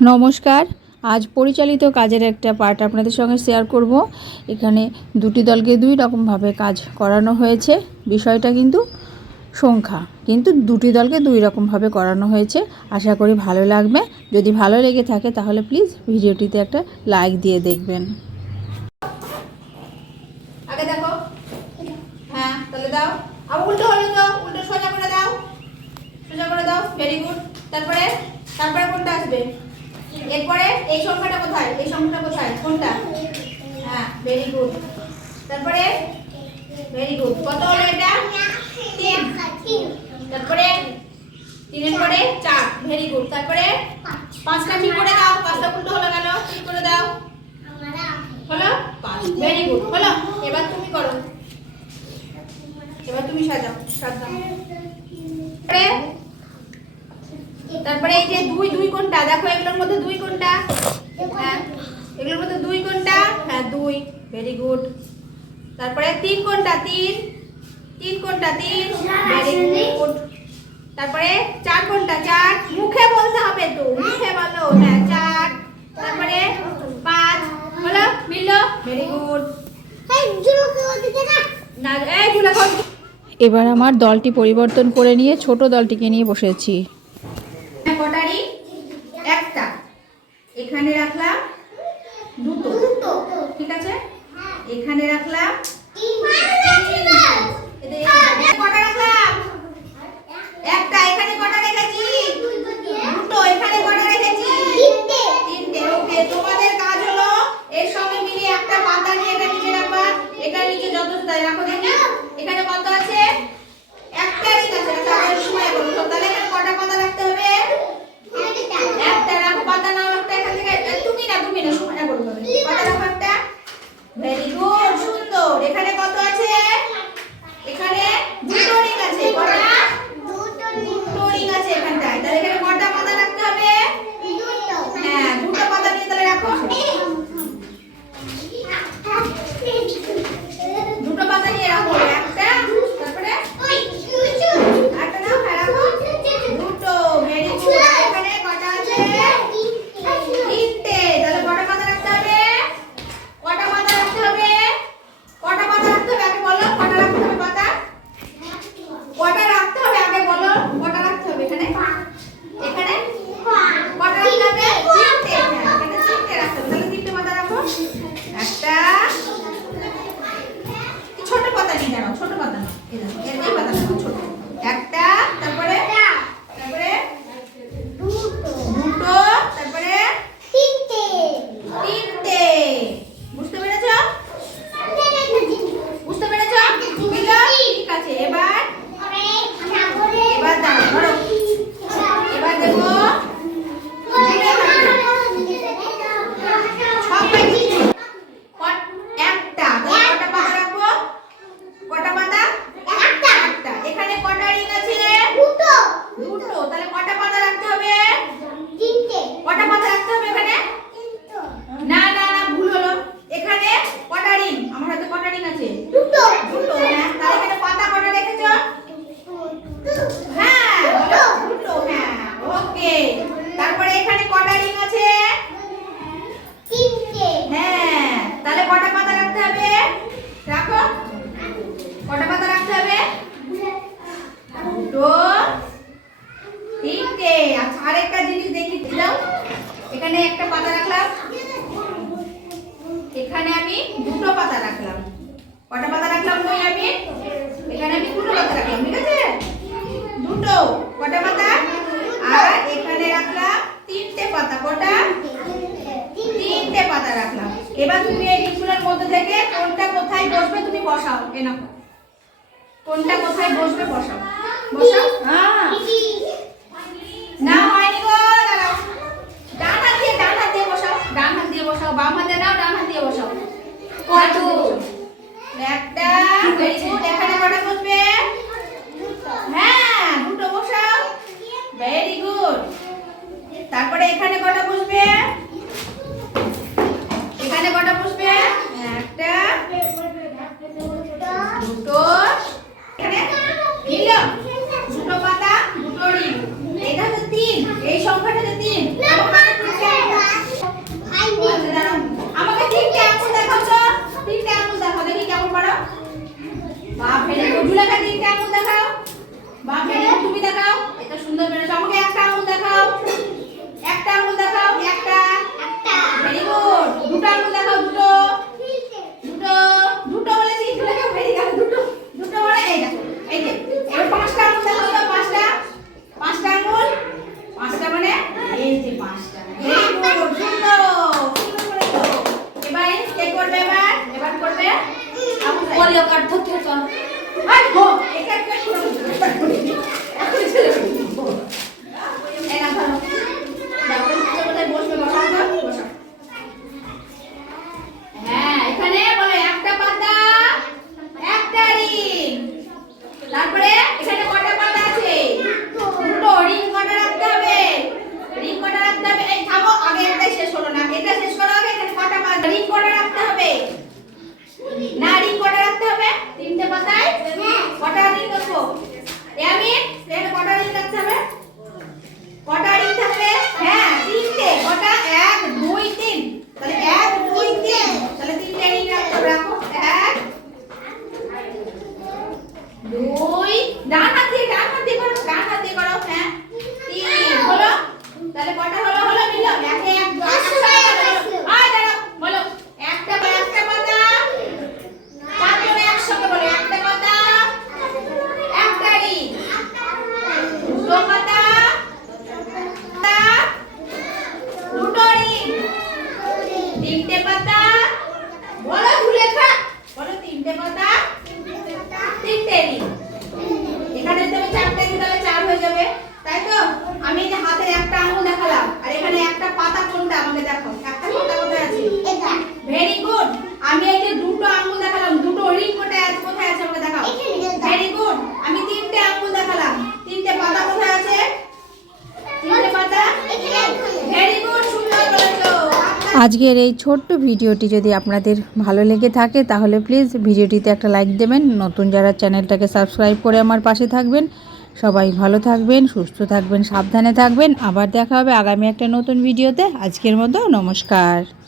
নমস্কার। আজ পরিচালিত কাজের একটা পার্ট আপনাদের সঙ্গে শেয়ার করব। এখানে দুটি দলকে দুই রকমভাবে কাজ করানো হয়েছে। বিষয়টা কিন্তু সংখ্যা। কিন্তু দুটি দলকে দুই রকমভাবে করানো হয়েছে। আশা করি ভালো লাগবে। যদি ভালো লেগে থাকে তাহলে প্লিজ ভিডিওটিতে একটা লাইক দিয়ে দেখবেন। আগে দেখো। হ্যাঁ তাহলে দাও। আবার উল্টো তো, উল্টো সোজা করে দাও। সোজা করে দাও। ভেরি গুড তারপরে? তারপরে কোনটা আসবে? এরপরে এই সংখ্যাটা কোথায়? এই সংখ্যাটা কোথায়? কোনটা? হ্যাঁ ভেরি গুড তারপরে ভেরি গুড কত হলো এটা? তিন। তারপরে, তিনের পরে চার। ভেরি গুড তারপরে, পাঁচটা ঠিক করে দাও। পাঁচটা উল্টো হলো কেন? ঠিক করে দাও। হলো? ভেরি গুড হলো? এবার তুমি করো। এবার তুমি সাজাও। সাজাও। তারপরে এই যে দুই দুই কোনটা? দেখো এগুলোর মধ্যে দুই কোনটা? হ্যাঁ এগুলোর মধ্যে দুই কোনটা? হ্যাঁ দুই। ভেরি গুড তারপরে তিন কোনটা? তিন। তিন কোনটা? তিন। ভেরি গুড তারপরে চার কোনটা? চার। মুখে বলতে হবে তো মুখে বলো। হ্যাঁ চার। তারপরে পাঁচ। হলো মিললো ভেরি গুড না। এই এবার আমার দলটি পরিবর্তন করে নিয়ে ছোট দলটিকে নিয়ে বসেছি কটারি একটা এখানে রাখলাম দুটো। ঠিক আছে? এখানে রাখলাম এদের- কটা পাতা রাখলাম। এখানে আমি দুটো পাতা রাখলাম। কটা পাতা রাখলাম কই আমি? এখানে আমি দুটো পাতা রাখলাম, ঠিক আছে? দুটো। কটা পাতা? আর এখানে রাখলাম তিনটে পাতা। কটা? তিনটে পাতা রাখলাম। এবার তুমি এই রিংগুলোর মধ্যে থেকে কোনটা কোথায় বসবে তুমি বসাও। এ নাও। কোনটা কোথায় বসবে বসাও। বসাও? হ্যাঁ। এখানে কটা বসবে? এখানে কটা বসবে? একটা, দুটো, এখানে পাতা, দুটো এটা হচ্ছে তিন, এই সংখ্যাটা হচ্ছে তিন। আমাকে তিনটে আঙুল দেখাচ্ছ? তিনটে আঙুল দেখাও, দেখি কেমন পারো বা ফেলে লেখা দেখাও। বা ফেলে তুমি দেখাও। ডান হাত দিয়ে ডান হাত দিয়ে করো ডান হাত দিয়ে করো হ্যাঁ। তিন হলো? তাহলে কটা হলো হলো মিলল একে এক দুই, আয় দাঁড়াও বলো। একটা বা একটা পাতা একসঙ্গে বলো একটা পাতা একটা রিং। দুটো পাতা দুটো রিং। তিনটে পাতা বলো ঝুলেখা বলো তিনটে পাতা তিনটে রিং এখানে তুমি চারটে দিই তাহলে যাবে তাই তো? আমি যে হাতের একটা আঙুল দেখালাম আর এখানে একটা পাতা কোনটা আমাকে দেখো? একটা পাতা কোথায় আছে? এটা। ভেরি গুড আমি এই যে দুটো আঙুল দেখালাম দুটো রিং কোথায় আছে কোথায় আছে আমাকে দেখাও? ভেরি গুড আমি তিনটে আঙুল দেখালাম। তিনটে পাতা কোথায় আছে? তিনটে পাতা? ভেরি গুড সুন্দর বলেছ আজকের এই ছোট্ট ভিডিওটি যদি আপনাদের ভালো লেগে থাকে তাহলে প্লিজ ভিডিওটিতে একটা লাইক দেবেন। নতুন যারা চ্যানেলটাকে সাবস্ক্রাইব করে আমার পাশে থাকবেন। সবাই ভালো থাকবেন, সুস্থ থাকবেন, সাবধানে থাকবেন। আবার দেখা হবে আগামী একটা নতুন ভিডিওতে। আজকের মতো নমস্কার।